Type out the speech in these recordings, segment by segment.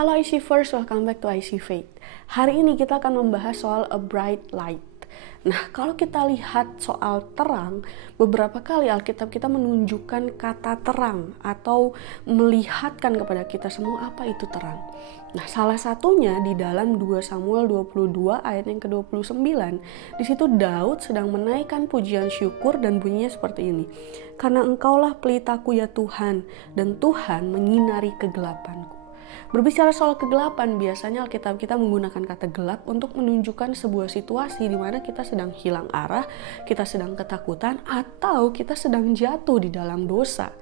Halo IC-verse, welcome back to IC Faith. Hari ini kita akan membahas soal a bright light. Nah, kalau kita lihat soal terang, beberapa kali Alkitab kita menunjukkan kata terang atau melihatkan kepada kita semua apa itu terang. Nah, salah satunya di dalam 2 Samuel 22 ayat yang ke-29. Di situ Daud sedang menaikkan pujian syukur dan bunyinya seperti ini. Karena Engkaulah pelitaku ya Tuhan, dan Tuhan menyinari kegelapanku. Berbicara soal kegelapan, biasanya Alkitab kita menggunakan kata gelap untuk menunjukkan sebuah situasi di mana kita sedang hilang arah, kita sedang ketakutan, atau kita sedang jatuh di dalam dosa.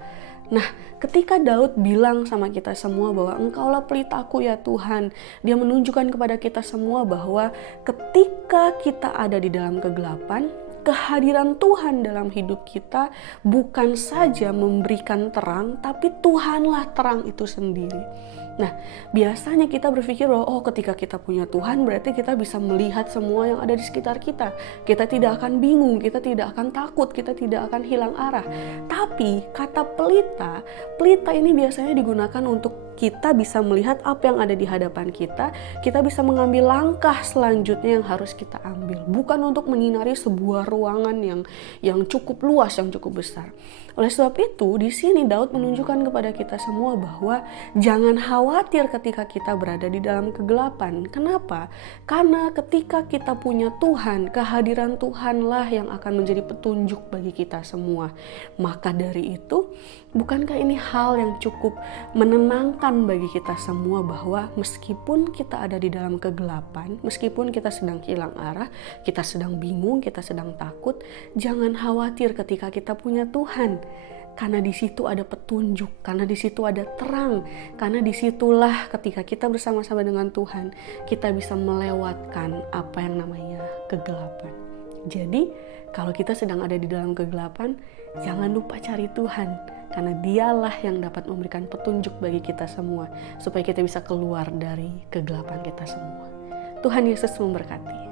Nah, ketika Daud bilang sama kita semua bahwa Engkaulah pelitaku ya Tuhan, dia menunjukkan kepada kita semua bahwa ketika kita ada di dalam kegelapan, kehadiran Tuhan dalam hidup kita bukan saja memberikan terang, tapi Tuhanlah terang itu sendiri. Nah, biasanya kita berpikir bahwa ketika kita punya Tuhan berarti kita bisa melihat semua yang ada di sekitar kita. Kita tidak akan bingung, kita tidak akan takut, kita tidak akan hilang arah. Tapi kata pelita ini biasanya digunakan untuk kita bisa melihat apa yang ada di hadapan kita bisa mengambil langkah selanjutnya yang harus kita ambil. Bukan untuk menyinari sebuah ruangan yang cukup luas, yang cukup besar. Oleh sebab itu, di sini Daud menunjukkan kepada kita semua bahwa jangan khawatir ketika kita berada di dalam kegelapan. Kenapa? Karena ketika kita punya Tuhan, kehadiran Tuhanlah yang akan menjadi petunjuk bagi kita semua. Maka dari itu, bukankah ini hal yang cukup menenangkan bagi kita semua bahwa meskipun kita ada di dalam kegelapan, meskipun kita sedang hilang arah, kita sedang bingung, kita sedang takut, jangan khawatir ketika kita punya Tuhan. Karena di situ ada petunjuk, karena di situ ada terang, karena disitulah ketika kita bersama-sama dengan Tuhan, kita bisa melewatkan apa yang namanya kegelapan. Jadi, kalau kita sedang ada di dalam kegelapan, jangan lupa cari Tuhan, karena dialah yang dapat memberikan petunjuk bagi kita semua, supaya kita bisa keluar dari kegelapan kita semua. Tuhan Yesus memberkati.